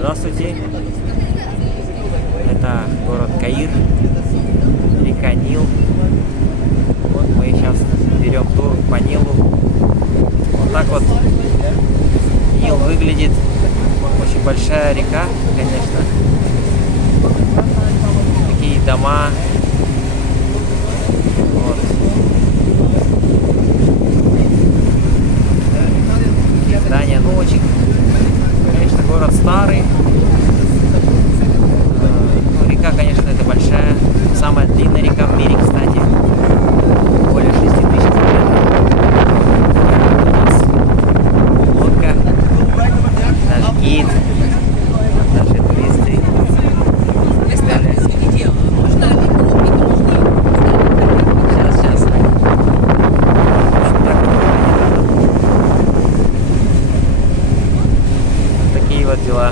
Здравствуйте, это город Каир, река Нил. Вот мы сейчас берем тур по Нилу. Вот так вот Нил выглядит. Очень большая река, конечно. Такие дома. Вот. Здания, ну очень, конечно, город старый. Ну, река, конечно, это большая. Самая длинная река в мире, кстати. Более 6000 километров. У нас лодка, наш гид, наши туристы и так далее. Сейчас. В общем, так вот выглядит. Такие вот дела.